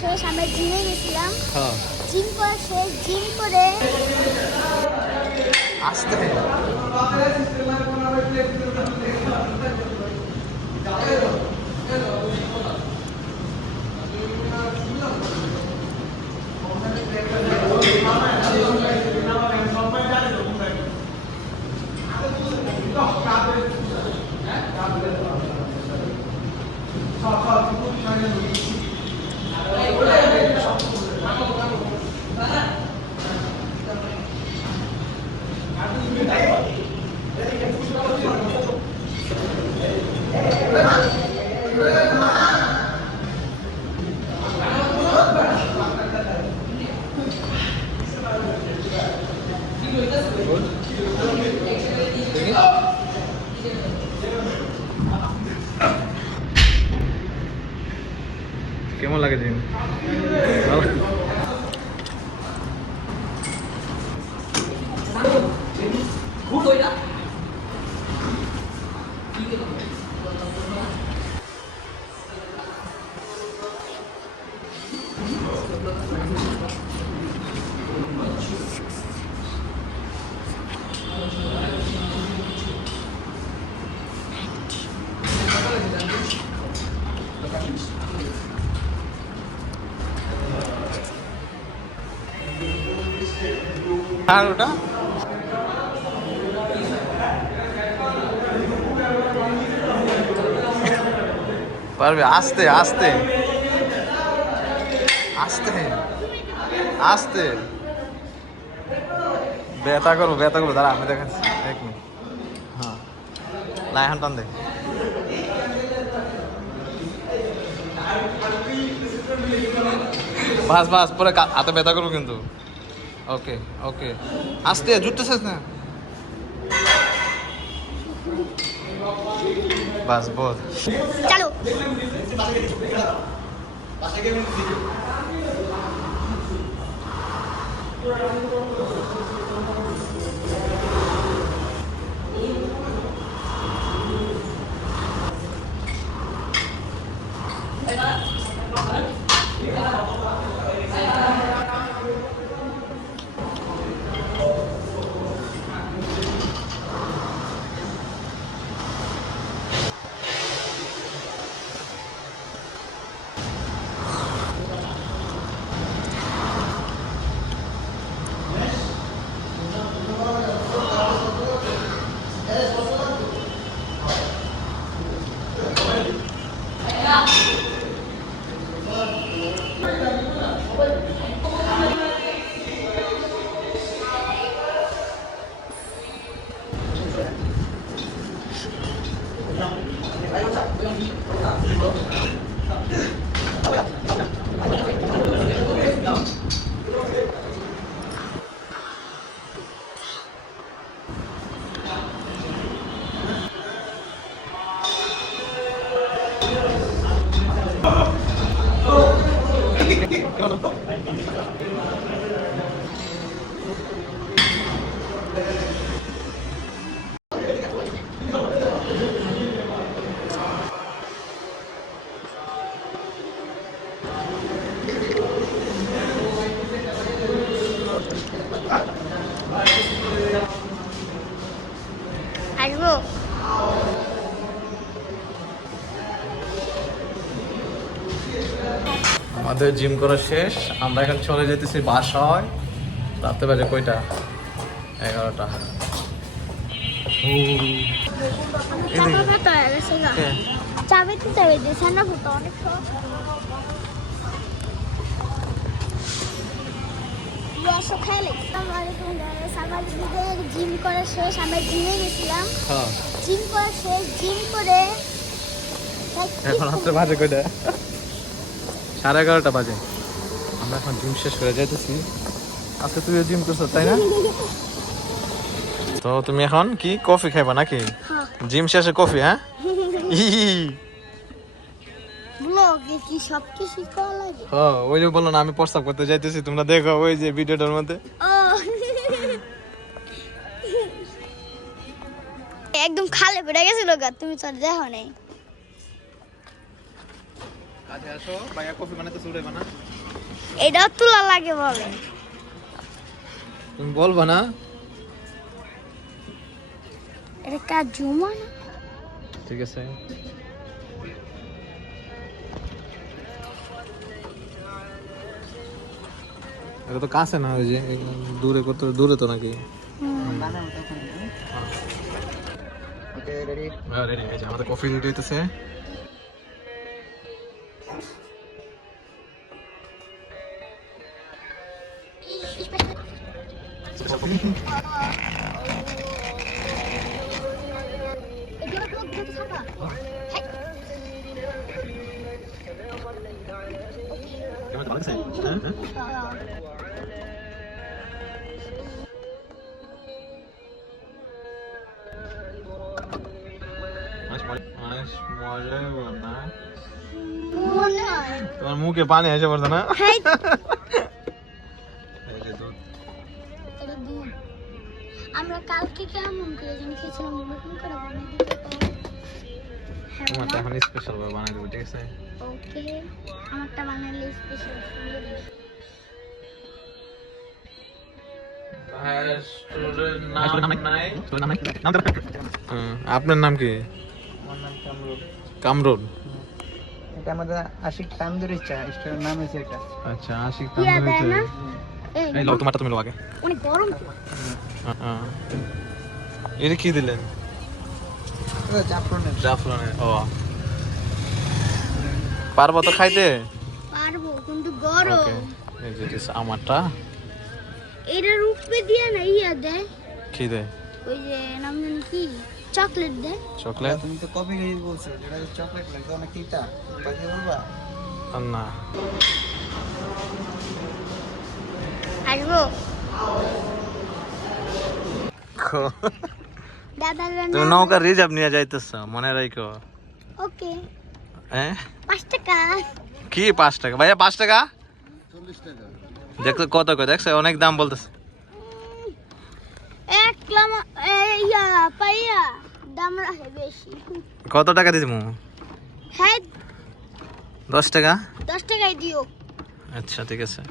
শেষ আমরা জিমে গেছিলাম। হ্যাঁ জিম করা শেষ, জিম করে আসতে কেমন লাগে জিম? আর ওটা পারবে? আস্তে আস্তে আস্তে আস্তে ব্যথা করবো দাঁড়া আমি দেখাচ্ছি 1 মিনিট। হ্যাঁ না এখন টান দে। বাস বাস পরে হাতে ব্যথা করবো কিন্তু। ওকে ওকে আস্তে জুটতেছিস না বাস বল চালু। আসবো। আমাদের জিম করা শেষ, আমরা এখন চলে যেতেছি বাসায়। রাতে বাজে কয়টা? 11টা। চাবি দিয়েছে না ফুটো অনেক জিম করা শেষ আমরা জিমে গেছিলাম। জিম করা শেষ, জিম করে এখন রাত্রে বাজে কয়টা? 11:30 বাজে। আমরা এখন জিম শেষ করে যাইতেছি। আজকে তুইও জিম করছো তাই না? তো তুমি এখন কি কফি খাইবা নাকি? জিম শেষে কফি? হ্যাঁ ব্লগে কি সব কিছু করা লাগে? হ্যাঁ ওই যে বললো না আমি প্রস্তাব করতে যাইতেছি, তোমরা দেখো ওই যে ভিডিওটার মধ্যে। একদম খালে পড়ে গেছিল গা, তুমি তো দেখো নাই। আচ্ছা আসো ভাইয়া কফি বানাতে শুরু হবে না এটাও তোলা লাগে বলে তুমি বলবা না এটা কাজ জমা না ঠিক আছে এটা তো কাছে না ওই যে দূরে কত দূরে তো নাকি হ্যাঁ রেডি হয়েছে আমাদের কফি রেডি হইতেছে কেমন ভালো লাগছে হ্যাঁ তোমার মুখে পানি এসে পড়ছে না আমরা কালকে কেমন করে জানি খেয়েছিলাম নতুন করে বানিয়ে তোমারটা এখন স্পেশাল ভাবে বানাই দেবো ঠিক আছে ওকে আমারটা বানালে স্পেশাল আপনার নাম কি আমার নাম কামরুল কামরুল এটা আমাদের আশিক তান্দুরি চা স্টোরের নাম আছে এটা আচ্ছা আশিক ইয়া দেয় না এই লোক তোমারটা তুমি লো আগে অনেক গরম তো এটা কি দিলেন জাফরানের জাফরানের ও পারবো তো খাইতে পারবো কিন্তু গরম ওকে এই যে দিস আমারটা এটার উপরে দিয়ে না ইয়া দেয় কি দে ওই যে নাম জানি কি চকলেট দেয় চকলেট তুমি তো কফি খেয়ে বলছো যেটা চকলেট লাগতো না কিটা বাকি বলবা না আসবো দাদা তুমি নৌকা রিজার্ভ নিয়ে যাইতেছ মনে রাখো ওকে হ্যাঁ 5 টাকা কি 5 টাকা ভাইয়া 5 টাকা 40 টাকা দেখো কত কত দেখছো অনেক দাম বলতেছে এক লামা ইয়া পাইয়া দাম রাখে বেশি কত টাকা দিমু হ্যাঁ 10 টাকা 10 টাকাই দিও আচ্ছা ঠিক আছে